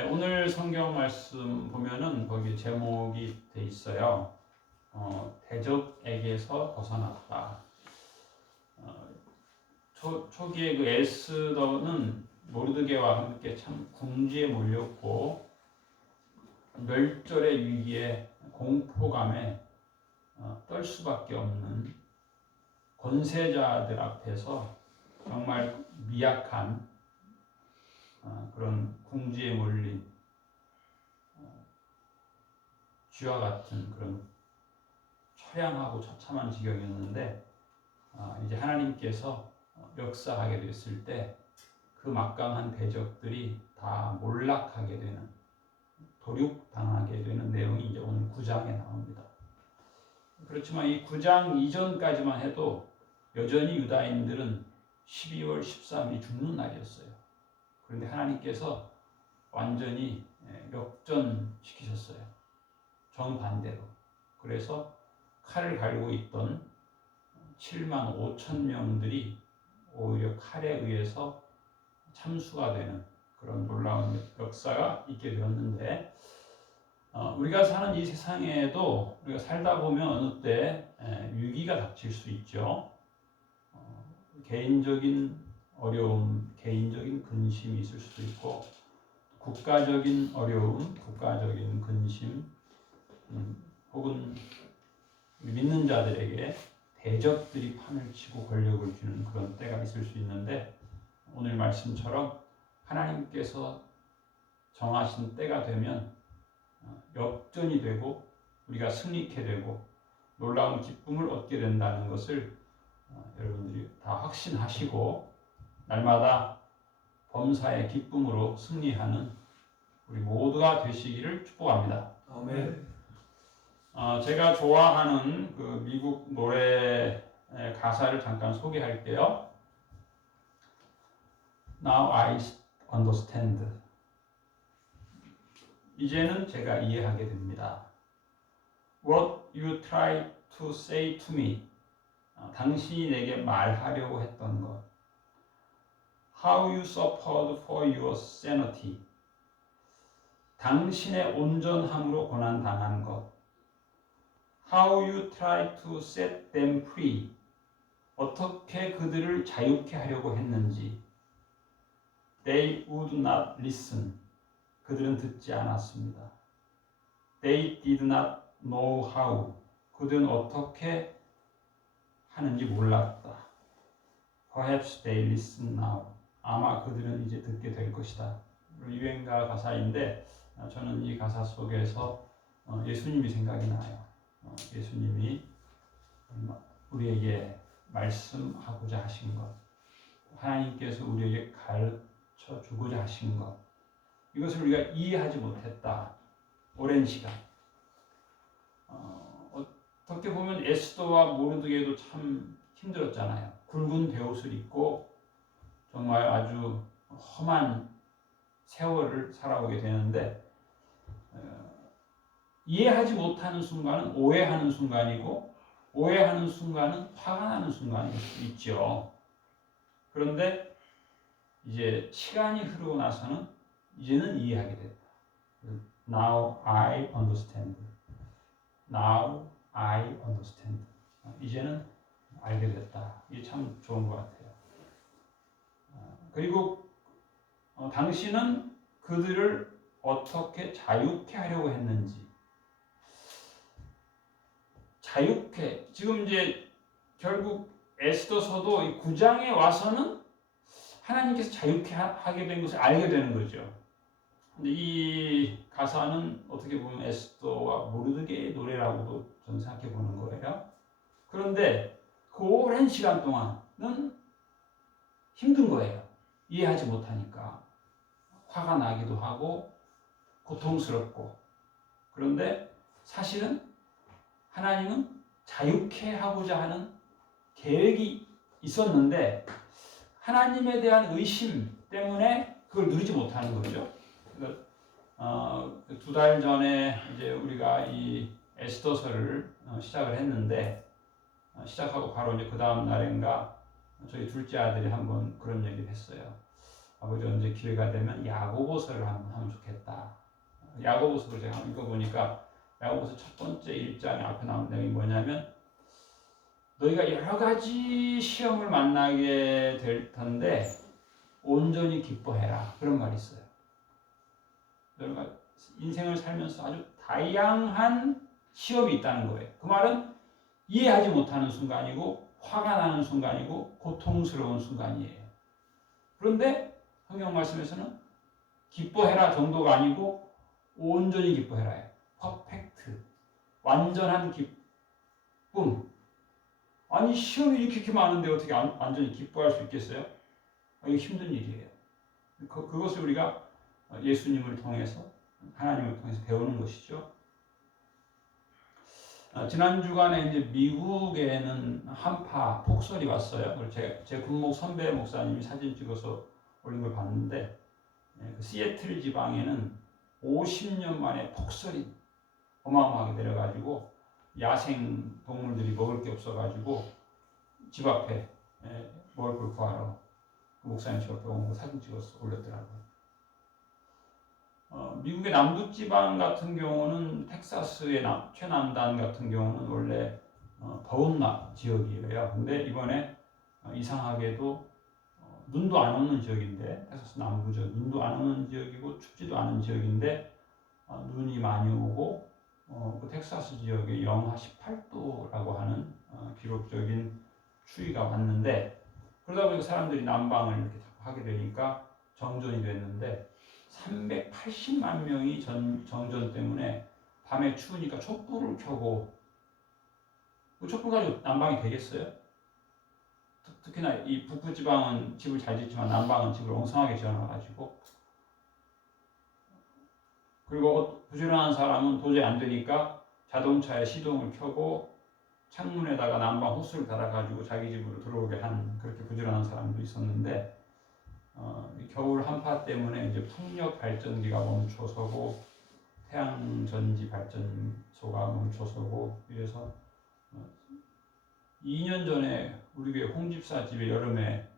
오늘 성경 말씀 보면은 거기 제목이 돼 있어요. 대적에게서 벗어났다. 초기에 그 에스더는 모르드게와 함께 참 궁지에 몰렸고 멸절의 위기에 공포감에 떨 수밖에 없는 권세자들 앞에서 정말 미약한 그런 궁지에 몰린 쥐와 같은 그런 처량하고 처참한 지경이었는데 이제 하나님께서 역사하게 됐을 때 그 막강한 대적들이 다 몰락하게 되는, 도륙당하게 되는 내용이 이제 오늘 9장에 나옵니다. 그렇지만 이 9장 이전까지만 해도 여전히 유다인들은 12월 13일이 죽는 날이었어요. 그런데 하나님께서 완전히 역전시키셨어요. 정반대로. 그래서 칼을 갈고 있던 7만 5천 명들이 오히려 칼에 의해서 참수가 되는 그런 놀라운 역사가 있게 되었는데, 우리가 사는 이 세상에도 우리가 살다 보면 어느 때 위기가 닥칠 수 있죠. 개인적인 어려움, 개인적인 근심이 있을 수도 있고, 국가적인 어려움, 국가적인 근심, 혹은 믿는 자들에게 대적들이 판을 치고 권력을 주는 그런 때가 있을 수 있는데, 오늘 말씀처럼 하나님께서 정하신 때가 되면 역전이 되고 우리가 승리케 되고 놀라운 기쁨을 얻게 된다는 것을 여러분들이 다 확신하시고 날마다 범사의 기쁨으로 승리하는 우리 모두가 되시기를 축복합니다. 아멘. 제가 좋아하는 그 미국 노래 가사를 잠깐 소개할게요. Now I understand. 이제는 제가 이해하게 됩니다. What you try to say to me. 당신이 내게 말하려고 했던 것. How you suffered for your sanity. 당신의 온전함으로 고난당한 것. How you try to set them free. 어떻게 그들을 자유케 하려고 했는지. They would not listen. 그들은 듣지 않았습니다. They did not know how. 그들은 어떻게 하는지 몰랐다. Perhaps they listen now. 아마 그들은 이제 듣게 될 것이다. 유행가 가사인데 저는 이 가사 속에서 예수님이 생각이 나요. 예수님이 우리에게 말씀하고자 하신 것, 하나님께서 우리에게 가르쳐 주고자 하신 것, 이것을 우리가 이해하지 못했다. 오랜 시간. 어떻게 보면 에스더와 모르드게도 참 힘들었잖아요. 굵은 베옷을 입고 정말 아주 험한 세월을 살아오게 되는데, 이해하지 못하는 순간은 오해하는 순간이고, 오해하는 순간은 화가 나는 순간이 있죠. 그런데 이제 시간이 흐르고 나서는 이제는 이해하게 됐다. Now I understand. Now I understand. 이제는 알게 됐다. 이게 참 좋은 것 같아요. 그리고 당신은 그들을 어떻게 자유케 하려고 했는지. 자유케. 지금 이제 결국 에스더서도 이 9장에 와서는 하나님께서 자유케 하게 된 것을 알게 되는 거죠. 근데 이 가사는 어떻게 보면 에스더와 모르드게의 노래라고도 저는 생각해 보는 거예요. 그런데 그 오랜 시간 동안은 힘든 거예요. 이해하지 못하니까. 화가 나기도 하고 고통스럽고. 그런데 사실은 하나님은 자유케 하고자 하는 계획이 있었는데 하나님에 대한 의심 때문에 그걸 누리지 못하는 거죠. 두 달 전에 이제 우리가 이 에스더서를 시작을 했는데, 시작하고 바로 이제 그 다음 날인가 저희 둘째 아들이 한번 그런 얘기를 했어요. 아버지 언제 기회가 되면 야고보서를 한번 하면 좋겠다. 야고보서를 제가 읽어보니까 야고보서 첫 번째 1장에 앞에 나온 내용이 뭐냐면 너희가 여러 가지 시험을 만나게 될 텐데 온전히 기뻐해라. 그런 말이 있어요. 너희가 인생을 살면서 아주 다양한 시험이 있다는 거예요. 그 말은 이해하지 못하는 순간이고 화가 나는 순간이고 고통스러운 순간이에요. 그런데 성경 말씀에서는 기뻐해라 정도가 아니고 온전히 기뻐해라예요. 퍼펙트, 완전한 기쁨. 아니 시험이 이렇게 많은데 어떻게 완전히 기뻐할 수 있겠어요? 이거 힘든 일이에요. 그것을 우리가 예수님을 통해서 하나님을 통해서 배우는 것이죠. 지난 주간에 이제 미국에는 한파 폭설이 왔어요. 제 군목 선배 목사님이 사진 찍어서 올린 걸 봤는데 그 시애틀 지방에는 50년 만에 폭설이 어마어마하게 내려가지고 야생 동물들이 먹을 게 없어가지고 집 앞에 먹을 걸 구하러 그 목사님 집 앞에 온 거 사진 찍어서 올렸더라고요. 미국의 남부지방 같은 경우는 텍사스의 최남단 같은 경우는 원래 더운 지역이에요. 근데 이번에 이상하게도 눈도 안 오는 지역인데 텍사스 남부죠. 눈도 안 오는 지역이고 춥지도 않은 지역인데 눈이 많이 오고 그 텍사스 지역에 영하 18도라고 하는 기록적인 추위가 왔는데 그러다 보니까 사람들이 난방을 이렇게 하게 되니까 정전이 됐는데 380만 명이 정전 때문에 밤에 추우니까 촛불을 켜고 그 촛불 가지고 난방이 되겠어요? 특히나 이 북부 지방은 집을 잘 짓지만 남방은 집을 엉성하게 지어놔가지고 그리고 부지런한 사람은 도저히 안 되니까 자동차에 시동을 켜고 창문에다가 난방 호스를 달아가지고 자기 집으로 들어오게 한 그렇게 부지런한 사람도 있었는데 겨울 한파 때문에 이제 풍력 발전기가 멈춰서고 태양전지 발전소가 멈춰서고 이래서 2년 전에 우리 교회 홍집사 집에 여름에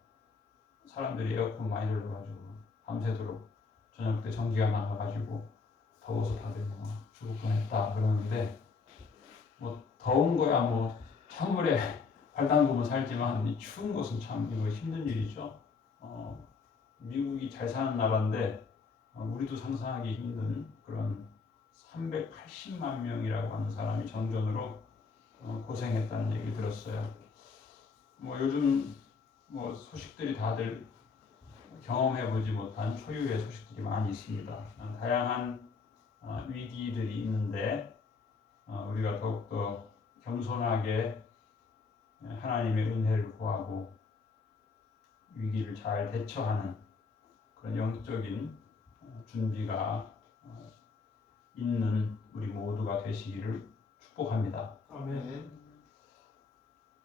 사람들이 에어컨 많이 돌려가지고 밤새도록 저녁 때 전기가 나가가지고 더워서 다들 뭐 죽을 뻔했다 그러는데 뭐 더운 거야 뭐 찬물에 발 담그면 살지만 이 추운 것은 참 이거 힘든 일이죠. 미국이 잘 사는 나라인데 우리도 상상하기 힘든 그런 380만 명이라고 하는 사람이 정전으로 고생했다는 얘기 들었어요. 뭐 요즘 뭐 소식들이 다들 경험해보지 못한 초유의 소식들이 많이 있습니다. 다양한 위기들이 있는데 우리가 더욱더 겸손하게 하나님의 은혜를 구하고 위기를 잘 대처하는 그런 영적인 준비가 있는 우리 모두가 되시기를 축복합니다. 아멘.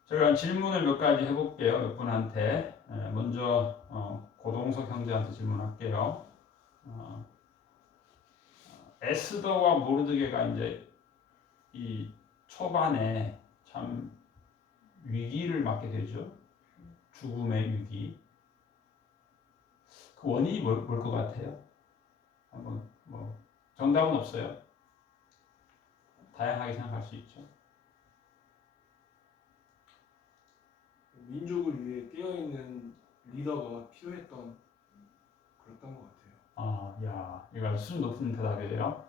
제가 질문을 몇 가지 해볼게요. 몇 분한테. 먼저 고동석 형제한테 질문할게요. 에스더와 모르드게가 이제 이 초반에 참 위기를 맞게 되죠. 죽음의 위기. 그 원인이 뭘 것 같아요? 한번 뭐 정답은 없어요. 다양하게 생각할 수 있죠. 민족을 위해 깨어있는 리더가 필요했던 그랬던 것 같아요. 야, 이거 수준 높은 대답이에요.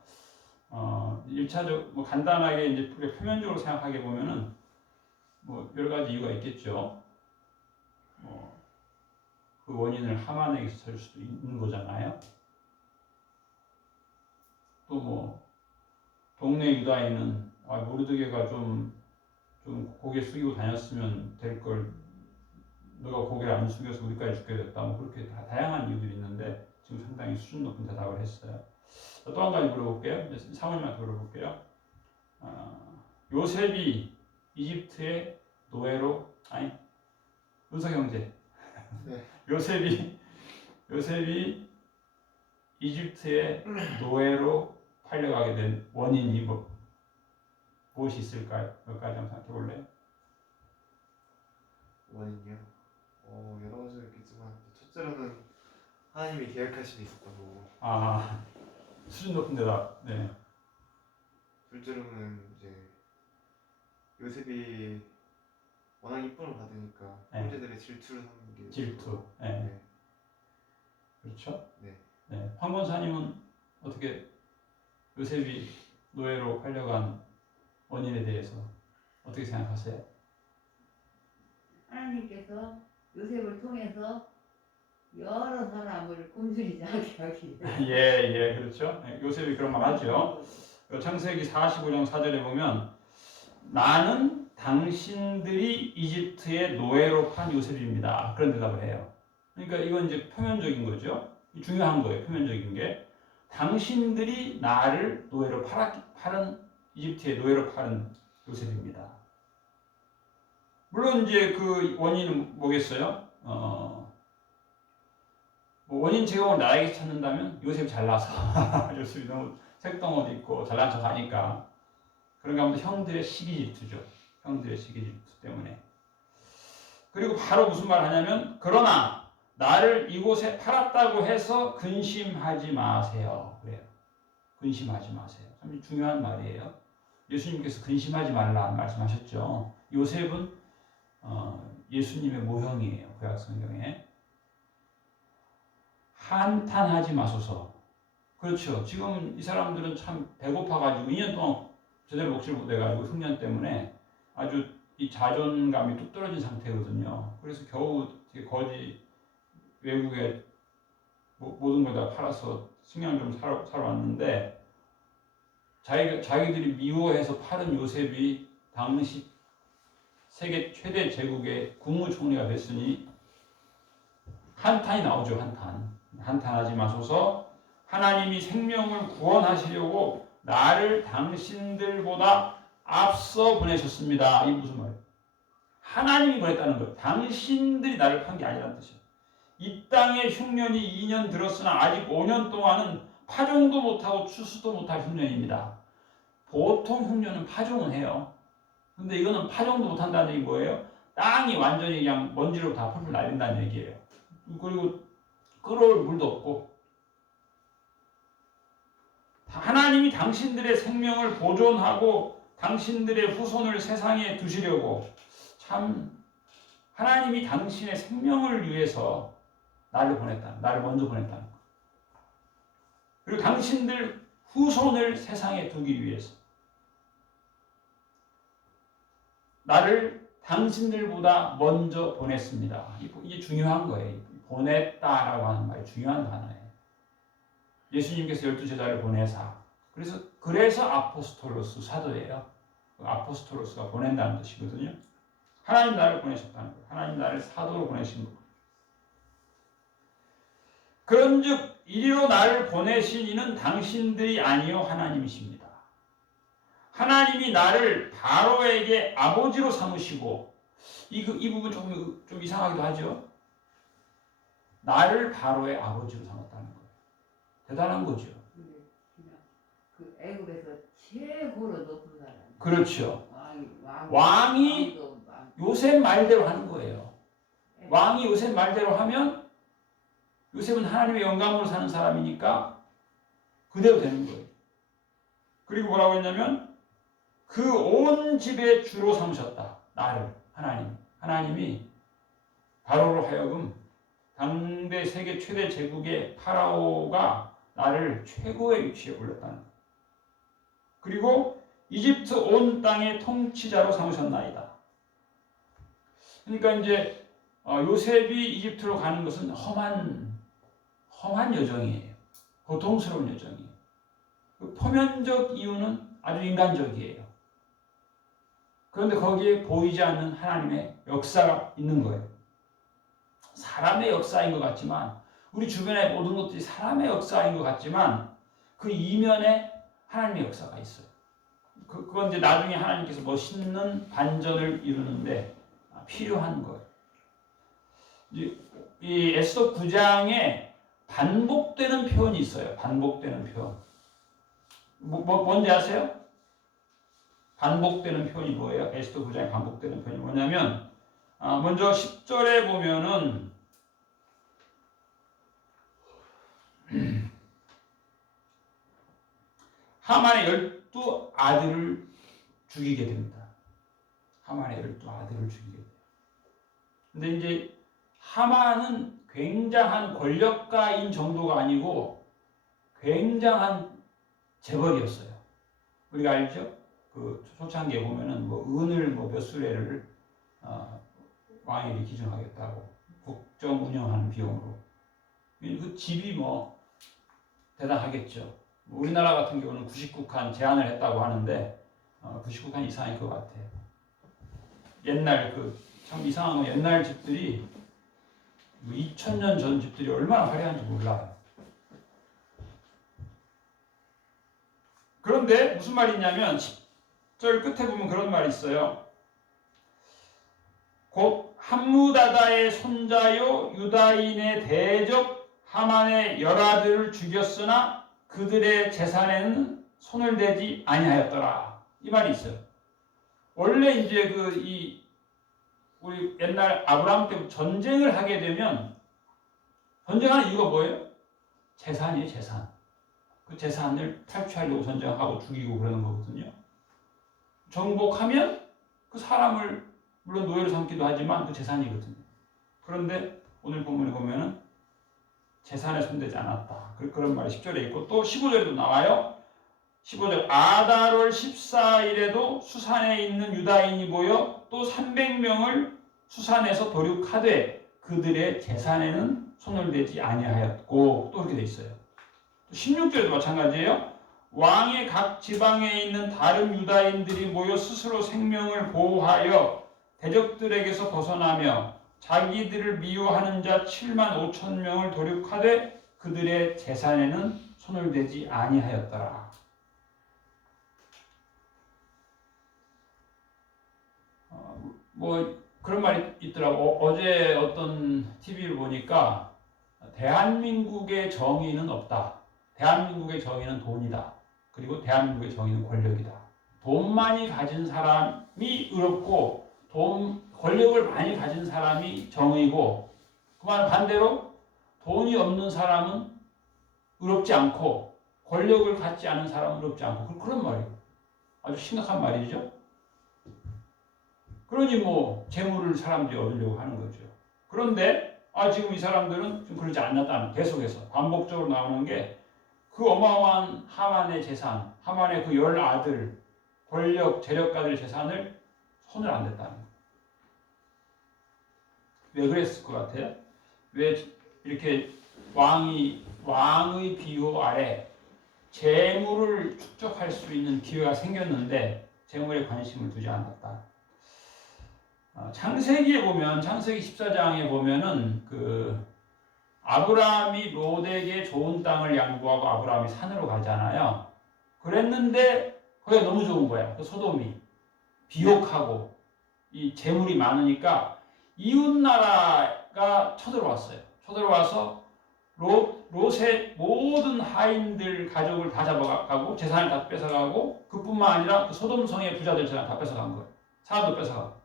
1차적 뭐 간단하게 이제 표면적으로 생각하게 보면은 뭐 여러 가지 이유가 있겠죠. 그 원인을 하만에게서 찾을 수도 있는 거잖아요. 또 뭐 동네 유다인은 모르드게가 좀 고개 숙이고 다녔으면 될 걸 너가 고개를 안 숙여서 우리까지 죽게 됐다. 뭐 그렇게 다양한 이유들이 있는데 지금 상당히 수준 높은 대답을 했어요. 또 한 가지 물어볼게요. 사모님한테 물어볼게요. 요셉이 이집트의 노예로 은석 형제. 네. 요셉이 이집트의 노예로 팔려가게 된 원인이 무엇이 있을까요? 몇 가지 한번 생각해 볼래요? 원인이요? 여러 가지가 있겠지만 첫째로는 하나님이 계획하신 게 있었다고. 수준 높은 대답. 네. 둘째로는 이제 요셉이 워낙 이쁨을 받으니까 네. 형제들의 질투를 하는 게 질투. 네. 네. 그렇죠? 네. 네. 황 권사님은 어떻게 요셉이 노예로 팔려간 원인에 대해서 어떻게 생각하세요? 하나님께서 요셉을 통해서 여러 사람을 굶주리지 않게 하기 위해서 예, 그렇죠. 요셉이 그런 말 하죠. 창세기 45장 4절에 보면 나는 당신들이 이집트의 노예로 판 요셉입니다. 그런 대답을 해요. 그러니까 이건 이제 표면적인 거죠. 중요한 거예요. 표면적인 게. 당신들이 나를 노예로 팔은 이집트의 노예로 팔은 요셉입니다. 물론 이제 그 원인은 뭐겠어요? 뭐 원인 제공을 나에게 찾는다면 요셉이 잘나서 요셉이 너무 색동 옷 입고 잘난 척 하니까 그런가 하면 형들의 시기 질투죠. 형들의 시기 질투 때문에. 그리고 바로 무슨 말을 하냐면 그러나 나를 이곳에 팔았다고 해서 근심하지 마세요. 그래요. 근심하지 마세요. 참 중요한 말이에요. 예수님께서 근심하지 말라 말씀하셨죠. 요셉은 예수님의 모형이에요. 구약 성경에. 한탄하지 마소서. 그렇죠. 지금 이 사람들은 참 배고파가지고 2년 동안 제대로 먹지 못해가지고 흉년 때문에 아주 이 자존감이 뚝 떨어진 상태거든요. 그래서 겨우 거지 외국에 모든 걸 다 팔아서 식량 좀 사러 왔는데 자기들이 미워해서 팔은 요셉이 당시 세계 최대 제국의 국무총리가 됐으니 한탄이 나오죠. 한탄하지 마소서. 하나님이 생명을 구원하시려고 나를 당신들보다 앞서 보내셨습니다. 이게 무슨 말이에요? 하나님이 보냈다는 거예요. 당신들이 나를 판 게 아니라는 뜻이에요. 이 땅에 흉년이 2년 들었으나 아직 5년 동안은 파종도 못하고 추수도 못할 흉년입니다. 보통 흉년은 파종은 해요. 근데 이거는 파종도 못한다는 얘기 뭐예요? 땅이 완전히 그냥 먼지로 다 풀풀 날린다는 얘기예요. 그리고 끌어올 물도 없고 하나님이 당신들의 생명을 보존하고 당신들의 후손을 세상에 두시려고 참 하나님이 당신의 생명을 위해서 나를 먼저 보냈다는 거. 그리고 당신들 후손을 세상에 두기 위해서 나를 당신들보다 먼저 보냈습니다. 이게 중요한 거예요. 보냈다라고 하는 말이 중요한 단어예요. 예수님께서 12제자를 보내사. 그래서 아포스톨로스 사도예요. 아포스톨로스가 보낸다는 뜻이거든요. 하나님 나를 보내셨다는 거예요. 하나님 나를 사도로 보내신 거예요. 그런즉 이리로 나를 보내신 이는 당신들이 아니요 하나님이십니다. 하나님이 나를 바로에게 아버지로 삼으시고 이 부분 좀 이상하기도 하죠. 나를 바로의 아버지로 삼았다는 거예요. 대단한 거죠. 그 애굽에서 최고로 높은 사람. 그렇죠. 왕이 요셉 말대로 하는 거예요. 왕이 요셉 말대로 하면 요셉은 하나님의 영광으로 사는 사람이니까 그대로 되는 거예요. 그리고 뭐라고 했냐면 그 온 집의 주로 삼으셨다. 나를 하나님이 바로로 하여금 당대 세계 최대 제국의 파라오가 나를 최고의 위치에 올렸다는 거예요. 그리고 이집트 온 땅의 통치자로 삼으셨나이다. 그러니까 이제 요셉이 이집트로 가는 것은 험한 여정이에요. 고통스러운 여정이에요. 그 표면적 이유는 아주 인간적이에요. 그런데 거기에 보이지 않는 하나님의 역사가 있는 거예요. 사람의 역사인 것 같지만 우리 주변의 모든 것들이 사람의 역사인 것 같지만 그 이면에 하나님의 역사가 있어요. 그건 이제 나중에 하나님께서 멋있는 반전을 이루는데 필요한 거예요. 이 에스더 9장에 반복되는 표현이 있어요. 반복되는 표현. 뭔지 아세요? 반복되는 표현이 뭐예요? 에스더 9장에 반복되는 표현이 뭐냐면 먼저 10절에 보면은 하만의 12아들을 죽이게 됩니다. 하만의 12아들을 죽이게 돼요. 근데 이제 하만은 굉장한 권력가인 정도가 아니고 굉장한 재벌이었어요. 우리가 알죠? 그 초창기에 보면은 뭐 은을 뭐 몇 수레를 왕에게 기증하겠다고 국정 운영하는 비용으로. 그 집이 뭐 대단하겠죠. 우리나라 같은 경우는 99칸 제한을 했다고 하는데 99칸 이상일 것 같아요. 옛날 참 이상한 건 옛날 집들이 2000년 전 집들이 얼마나 화려한지 몰라요. 그런데 무슨 말이 있냐면 10절 끝에 보면 그런 말이 있어요. 곧 함무다다의 손자요 유다인의 대적 하만의 열아들을 죽였으나 그들의 재산에는 손을 대지 아니하였더라. 이 말이 있어요. 원래 이제 우리 옛날 아브라함 때 전쟁을 하게 되면 전쟁하는 이유가 뭐예요? 재산이에요, 재산. 그 재산을 탈취하려고 전쟁하고 죽이고 그러는 거거든요. 정복하면 그 사람을 물론 노예로 삼기도 하지만 그 재산이거든요. 그런데 오늘 본문에 보면은 재산에 손대지 않았다. 그런 말이 10절에 있고 또 15절에도 나와요. 15절 아달월 14일에도 수산에 있는 유다인이 모여 또 300명을 수산에서 도륙하되 그들의 재산에는 손을 대지 아니하였고 또 그렇게 돼 있어요. 16절에도 마찬가지예요. 왕의 각 지방에 있는 다른 유다인들이 모여 스스로 생명을 보호하여 대적들에게서 벗어나며 자기들을 미워하는 자 7만 5천 명을 도륙하되 그들의 재산에는 손을 대지 아니하였더라. 뭐 그런 말이 있더라고. 어제 어떤 TV를 보니까 대한민국의 정의는 없다. 대한민국의 정의는 돈이다. 그리고 대한민국의 정의는 권력이다. 돈 많이 가진 사람이 의롭고 권력을 많이 가진 사람이 정의고 그 말 반대로 돈이 없는 사람은 의롭지 않고 권력을 갖지 않은 사람은 의롭지 않고 그런 말이에요. 아주 심각한 말이죠. 그러니 뭐 재물을 사람들이 얻으려고 하는 거죠. 그런데 지금 이 사람들은 좀 그러지 않았다는 계속해서 반복적으로 나오는 게 그 어마어마한 하만의 재산, 하만의 그 10아들 권력 재력가들 재산을 손을 안 댔다는 거예요. 왜 그랬을 것 같아요? 왜 이렇게 왕의 비호 아래 재물을 축적할 수 있는 기회가 생겼는데 재물에 관심을 두지 않았다. 창세기에 보면 창세기 14장에 보면은 아브라함이 롯에게 좋은 땅을 양보하고 아브라함이 산으로 가잖아요. 그랬는데 거기가 너무 좋은 거야. 그 소돔이 비옥하고 이 재물이 많으니까 이웃 나라가 쳐들어왔어요. 쳐들어와서 롯의 모든 하인들 가족을 다 잡아가고 재산을 다 뺏어가고 그뿐만 아니라 그 소돔성의 부자들 재산 다 뺏어간 거예요. 사람도 뺏어가고.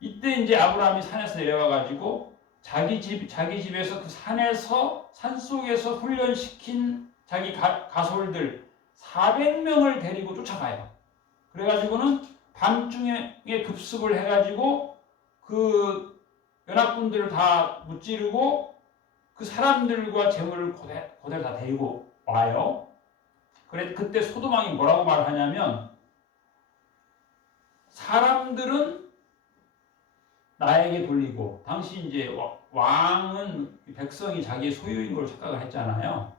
이때 이제 아브라함이 산에서 내려와가지고 자기 집에서 그 산속에서 훈련시킨 자기 가솔들 400명을 데리고 쫓아가요. 그래가지고는 밤중에 급습을 해가지고 그 연합군들을 다 무찌르고 그 사람들과 재물을 그대로 다 데리고 와요. 그때 소돔왕이 뭐라고 말하냐면 사람들은 나에게 돌리고 당시 이제 왕은 백성이 자기의 소유인 걸 착각을 했잖아요.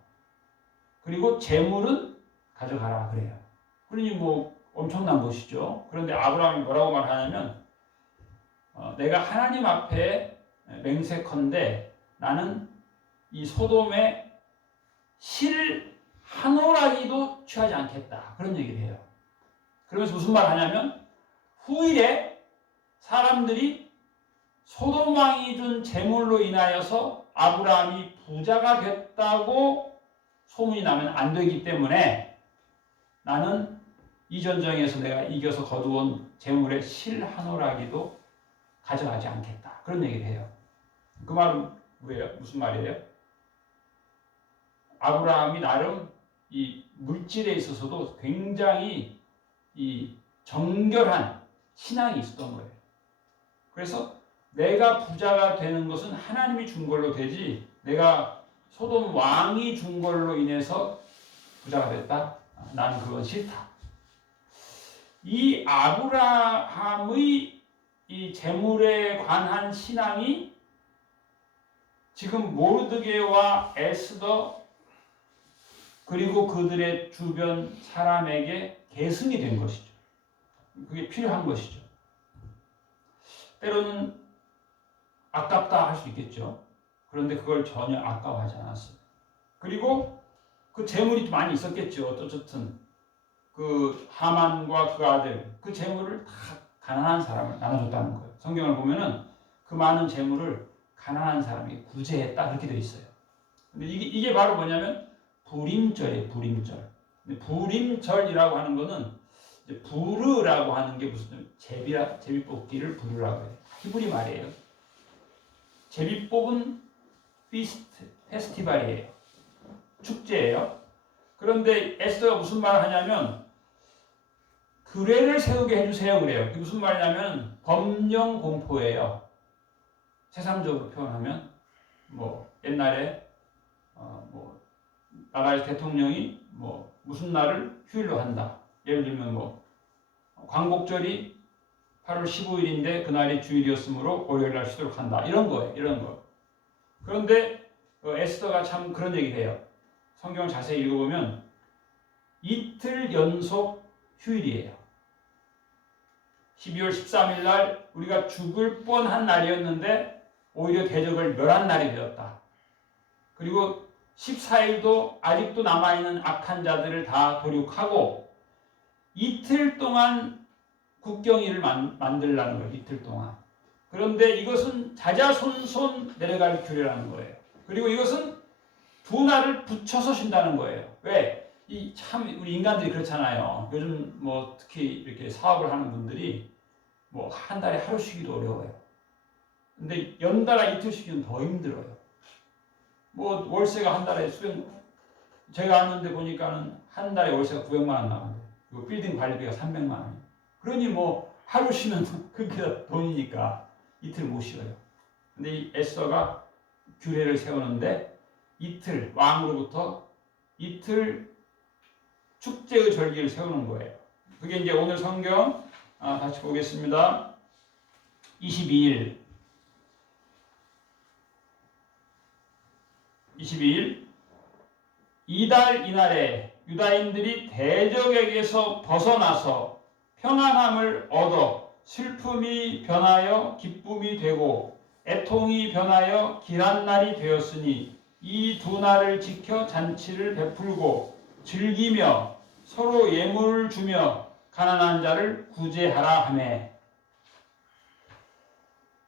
그리고 재물은 가져가라 그래요. 그러니 뭐 엄청난 것이죠. 그런데 아브라함이 뭐라고 말하냐면 내가 하나님 앞에 맹세컨대 나는 이 소돔에 실 한 오라기도 취하지 않겠다. 그런 얘기를 해요. 그러면서 무슨 말 하냐면 후일에 사람들이 소돔 왕이 준 재물로 인하여서 아브라함이 부자가 됐다고 소문이 나면 안 되기 때문에 나는 이 전쟁에서 내가 이겨서 거두온 재물의 실 한 오라기도 가져가지 않겠다. 그런 얘기를 해요. 그 말은 뭐예요? 무슨 말이에요? 아브라함이 나름 이 물질에 있어서도 굉장히 이 정결한 신앙이 있었던 거예요. 그래서 내가 부자가 되는 것은 하나님이 준 걸로 되지 내가 소돔 왕이 준 걸로 인해서 부자가 됐다? 나는 그건 싫다. 이 아브라함의 이 재물에 관한 신앙이 지금 모르드게와 에스더 그리고 그들의 주변 사람에게 계승이 된 것이죠. 그게 필요한 것이죠. 때로는 아깝다 할 수 있겠죠. 그런데 그걸 전혀 아까워하지 않았어요. 그리고 그 재물이 많이 있었겠죠. 어쨌든 그 하만과 그 아들 그 재물을 다 가난한 사람을 나눠줬다는 거예요. 성경을 보면은 그 많은 재물을 가난한 사람에게 구제했다 그렇게 되어 있어요. 근데 이게 바로 뭐냐면 불임절이에요. 불임절. 근데 불임절이라고 하는 거는 이제 부르라고 하는 게 무슨 제비 뽑기를 부르라고 해요. 히브리 말이에요. 제비 뽑은 페스티벌이에요. 축제예요. 그런데 에스더가 무슨 말을 하냐면 규례를 세우게 해주세요 그래요. 그게 무슨 말이냐면 법령 공포예요. 세상적으로 표현하면 뭐 옛날에 뭐 나라의 대통령이 뭐 무슨 날을 휴일로 한다. 예를 들면 뭐 광복절이 8월 15일인데 그날이 주일이었으므로 월요일날 쉬도록 한다. 이런 거예요. 이런 거. 그런데 에스더가 참 그런 얘기를 해요. 성경을 자세히 읽어보면 이틀 연속 휴일이에요. 12월 13일 날 우리가 죽을 뻔한 날이었는데 오히려 대적을 멸한 날이 되었다. 그리고 14일도 아직도 남아있는 악한 자들을 다 도륙하고 이틀 동안 국경일을 만들라는 거예요. 이틀 동안. 그런데 이것은 자자손손 내려갈 규례라는 거예요. 그리고 이것은 두 날을 붙여서 쉰다는 거예요. 왜? 우리 인간들이 그렇잖아요. 요즘 뭐 특히 이렇게 사업을 하는 분들이 뭐 한 달에 하루 쉬기도 어려워요. 근데 연달아 이틀 쉬기는 더 힘들어요. 뭐 월세가 한 달에 제가 아는데 보니까는 한 달에 월세가 900만 원 나가는데 그리고 빌딩 관리비가 300만 원이에요. 그러니 뭐 하루 쉬면 그게 돈이니까 이틀 못 쉬어요. 근데 이 에스더가 규례를 세우는데 이틀 왕으로부터 이틀 축제의 절기를 세우는 거예요. 그게 이제 오늘 성경 다시 보겠습니다. 22일 이달 이날에 유다인들이 대적에게서 벗어나서 평안함을 얻어 슬픔이 변하여 기쁨이 되고 애통이 변하여 길한 날이 되었으니 이 두 날을 지켜 잔치를 베풀고 즐기며 서로 예물을 주며 가난한 자를 구제하라 하매.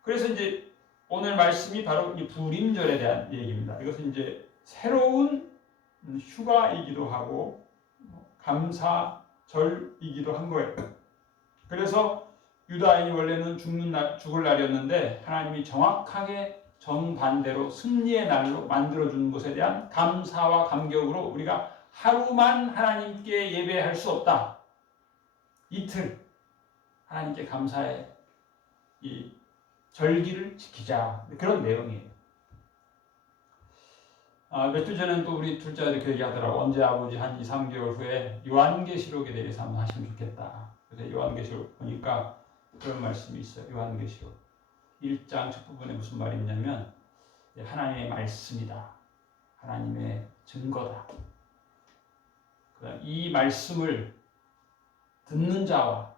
그래서 이제 오늘 말씀이 바로 이 불임절에 대한 얘기입니다. 이것은 이제 새로운 휴가이기도 하고 감사절이기도 한 거예요. 그래서 유다인이 원래는 죽을 날이었는데 하나님이 정확하게 정반대로 승리의 날로 만들어준 것에 대한 감사와 감격으로 우리가 하루만 하나님께 예배할 수 없다. 이틀 하나님께 감사의 이 절기를 지키자. 그런 내용이에요. 며칠 전에는 또 우리 둘째 아들이 그 얘기하더라고. 언제 아버지 한 2, 3개월 후에 요한계시록에 대해서 한번 하시면 좋겠다. 그래서 요한계시록 보니까 그런 말씀이 있어요. 요한계시록 1장 첫 부분에 무슨 말이 있냐면 하나님의 말씀이다. 하나님의 증거다. 이 말씀을 듣는 자와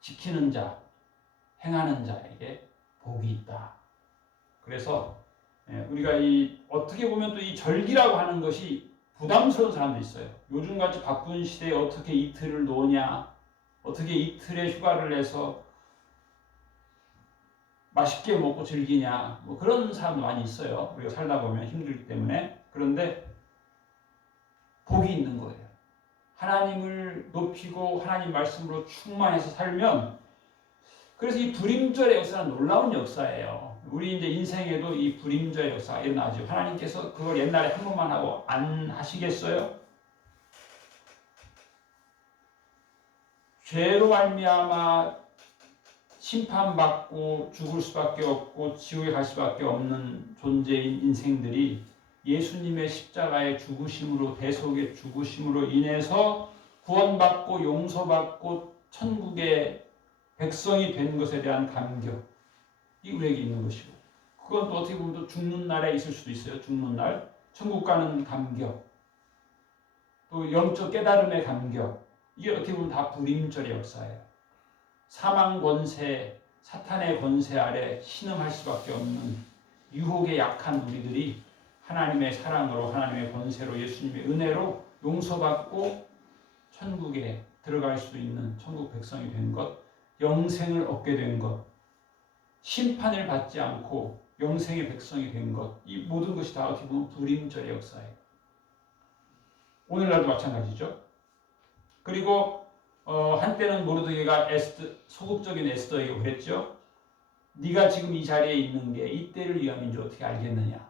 지키는 자, 행하는 자에게 복이 있다. 그래서 우리가 어떻게 보면 또 이 절기라고 하는 것이 부담스러운 사람도 있어요. 요즘같이 바쁜 시대에 어떻게 이틀을 노냐, 어떻게 이틀의 휴가를 내서 맛있게 먹고 즐기냐, 뭐 그런 사람도 많이 있어요. 우리가 살다 보면 힘들기 때문에. 그런데 복이 있는 거예요. 하나님을 높이고 하나님 말씀으로 충만해서 살면, 그래서 이 불임절의 역사는 놀라운 역사예요. 우리 이제 인생에도 이 불임절의 역사가 일어나죠. 하나님께서 그걸 옛날에 한 번만 하고 안 하시겠어요? 죄로 말미암아 심판받고 죽을 수밖에 없고 지옥에 갈 수밖에 없는 존재인 인생들이 예수님의 십자가의 죽으심으로 대속의 죽으심으로 인해서 구원받고 용서받고 천국의 백성이 된 것에 대한 감격이 우리에게 있는 것이고 그건 또 어떻게 보면 또 죽는 날에 있을 수도 있어요. 죽는 날 천국 가는 감격 또 영적 깨달음의 감격 이게 어떻게 보면 다 불임절의 역사예요. 사망 권세, 사탄의 권세 아래 신음할 수밖에 없는 유혹에 약한 우리들이 하나님의 사랑으로 하나님의 권세로 예수님의 은혜로 용서받고 천국에 들어갈 수 있는 천국 백성이 된 것, 영생을 얻게 된 것, 심판을 받지 않고 영생의 백성이 된 것, 이 모든 것이 다 어떻게 보면 불임절의 역사예요. 오늘날도 마찬가지죠. 그리고 한때는 모르드게가 소극적인 에스더에게 그랬죠. 네가 지금 이 자리에 있는 게 이때를 위함인 줄 어떻게 알겠느냐.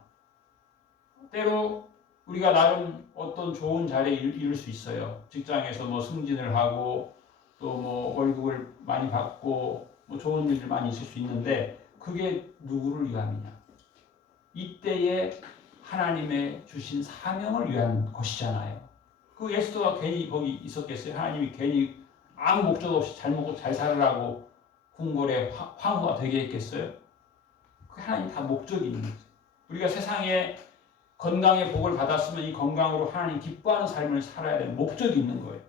때로 우리가 나름 어떤 좋은 자리에 이룰 수 있어요. 직장에서 뭐 승진을 하고 또 뭐 월급을 많이 받고 뭐 좋은 일들 많이 있을 수 있는데 그게 누구를 위함이냐. 이때에 하나님의 주신 사명을 위한 것이잖아요. 그 에스더가 괜히 거기 있었겠어요? 하나님이 괜히 아무 목적 없이 잘 먹고 잘 살으라고 궁궐의 황후가 되게 했겠어요? 그 하나님 다 목적이 있는 거죠. 우리가 세상에 건강의 복을 받았으면 이 건강으로 하나님 기뻐하는 삶을 살아야 되는 목적이 있는 거예요.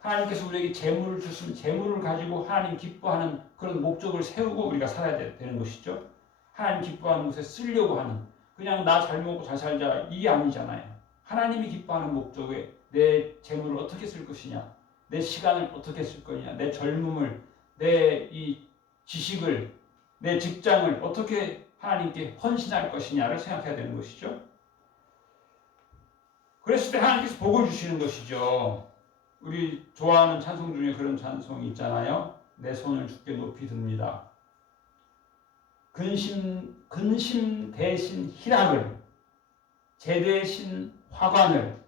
하나님께서 우리에게 재물을 주시면 재물을 가지고 하나님 기뻐하는 그런 목적을 세우고 우리가 살아야 되는 것이죠. 하나님 기뻐하는 곳에 쓰려고 하는 그냥 나 잘 먹고 잘 살자 이게 아니잖아요. 하나님이 기뻐하는 목적에 내 재물을 어떻게 쓸 것이냐, 내 시간을 어떻게 쓸 거냐, 내 젊음을, 내 이 지식을, 내 직장을 어떻게 하나님께 헌신할 것이냐를 생각해야 되는 것이죠. 그랬을 때 하나님께서 복을 주시는 것이죠. 우리 좋아하는 찬송 중에 그런 찬송이 있잖아요. 내 손을 주께 높이 듭니다. 근심 대신 희락을, 재 대신 화관을,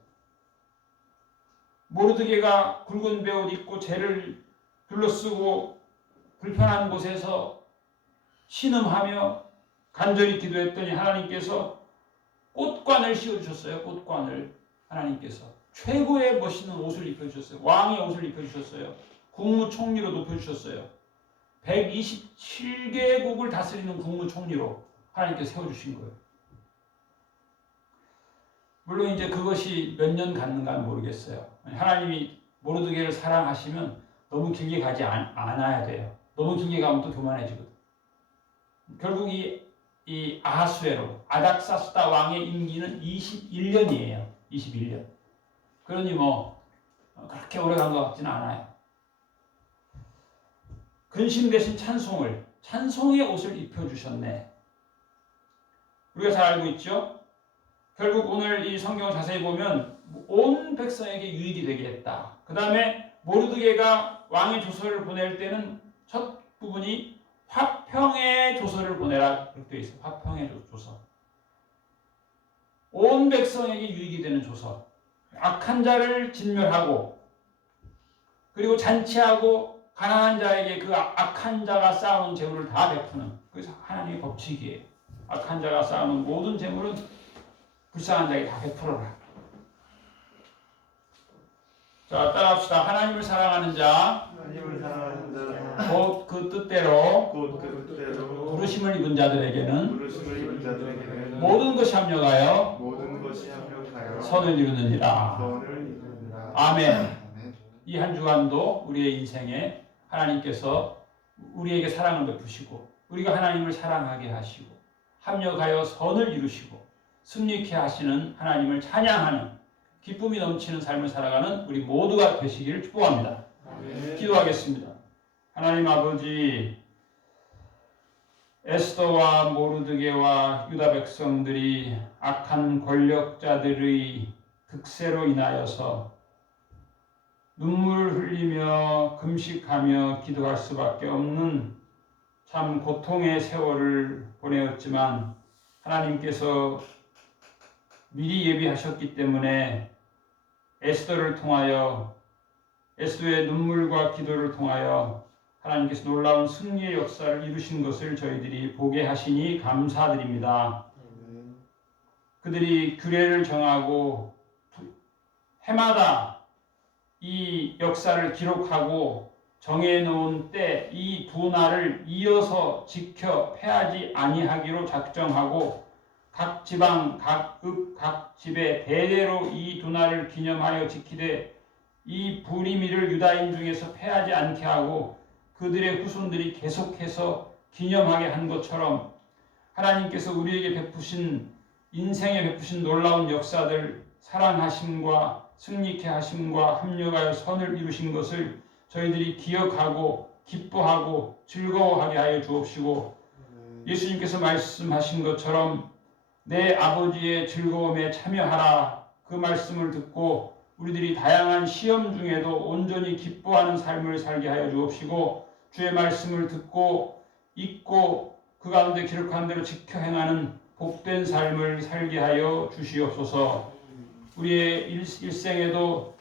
모르드게가 굵은 베옷 입고 재를 둘러쓰고 불편한 곳에서 신음하며 간절히 기도했더니 하나님께서 꽃관을 씌워주셨어요. 꽃관을 하나님께서 최고의 멋있는 옷을 입혀주셨어요. 왕의 옷을 입혀주셨어요. 국무총리로 높여주셨어요. 127개국을 다스리는 국무총리로 하나님께서 세워주신 거예요. 물론 이제 그것이 몇 년 갔는가는 모르겠어요. 하나님이 모르드게를 사랑하시면 너무 길게 가지 않아야 돼요. 너무 길게 가면 또 교만해지거든. 결국 이 아하수에로 아닥사스다 왕의 임기는 21년이에요. 21년. 그러니 뭐 그렇게 오래 간 것 같지는 않아요. 근심 대신 찬송의 옷을 입혀주셨네. 우리가 잘 알고 있죠? 결국 오늘 이 성경을 자세히 보면 온 백성에게 유익이 되게 했다. 그 다음에 모르드게가 왕의 조서를 보낼 때는 첫 부분이 화평의 조서를 보내라 그렇게 되어 있어요. 화평의 조서. 온 백성에게 유익이 되는 조서. 악한 자를 진멸하고 그리고 잔치하고 가난한 자에게 그 악한 자가 쌓아놓은 재물을 다 베푸는 그래서 하나님의 법칙이에요. 악한 자가 쌓아놓은 모든 재물은 불쌍한 자에게 다 베풀어라. 자, 따라합시다. 하나님을 사랑하는 자, 곧 그 뜻대로 부르심을 입은 자들에게는 모든 것이 합력하여 선을 이루느니라. 아멘. 이 한 주간도 우리의 인생에 하나님께서 우리에게 사랑을 베푸시고 우리가 하나님을 사랑하게 하시고 합력하여 선을 이루시고 승리케 하시는 하나님을 찬양하는 기쁨이 넘치는 삶을 살아가는 우리 모두가 되시기를 축복합니다. 아멘. 기도하겠습니다. 하나님 아버지, 에스더와 모르드게와 유다 백성들이 악한 권력자들의 득세로 인하여서 눈물 흘리며 금식하며 기도할 수밖에 없는 참 고통의 세월을 보내었지만 하나님께서 미리 예비하셨기 때문에 에스더를 통하여 에스더의 눈물과 기도를 통하여 하나님께서 놀라운 승리의 역사를 이루신 것을 저희들이 보게 하시니 감사드립니다. 아멘. 그들이 규례를 정하고 해마다 이 역사를 기록하고 정해놓은 때 이 두 날을 이어서 지켜 패하지 아니하기로 작정하고 각 지방, 각 읍, 각 집에 대대로 이 두 날을 기념하여 지키되 이 부리미를 유다인 중에서 패하지 않게 하고 그들의 후손들이 계속해서 기념하게 한 것처럼 하나님께서 우리에게 베푸신 인생에 베푸신 놀라운 역사들 사랑하심과 승리케 하심과 합력하여 선을 이루신 것을 저희들이 기억하고 기뻐하고 즐거워하게 하여 주옵시고 아멘. 예수님께서 말씀하신 것처럼 내 아버지의 즐거움에 참여하라 그 말씀을 듣고 우리들이 다양한 시험 중에도 온전히 기뻐하는 삶을 살게 하여 주옵시고 주의 말씀을 듣고 읽고 그 가운데 기록한 대로 지켜 행하는 복된 삶을 살게 하여 주시옵소서. 우리의 일생에도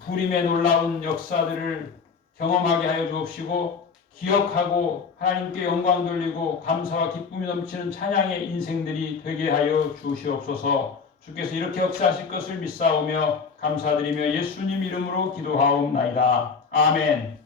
부림의 놀라운 역사들을 경험하게 하여 주옵시고 기억하고 하나님께 영광 돌리고 감사와 기쁨이 넘치는 찬양의 인생들이 되게 하여 주시옵소서. 주께서 이렇게 역사하실 것을 믿사오며 감사드리며 예수님 이름으로 기도하옵나이다. 아멘.